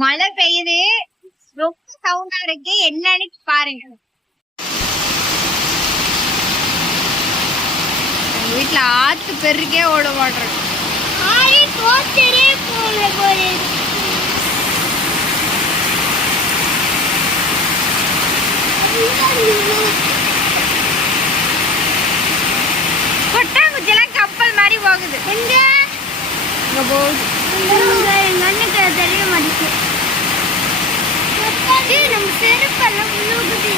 மழை பெய்யுது. ரொம்ப சவுண்டா இருக்கு. என்னன்னு பாருங்க. வீட்டுல ஆத்து பெருக்கே ஓட மாட்டேன் ஆரி போத்தரே போல போல கொட்டாங்குச்சி எல்லாம் கப்பல் மாதிரி போகுது. எங்க? போகுது. எங்க எங்க நம்ம செருப்பெல்லாம் முழுகுது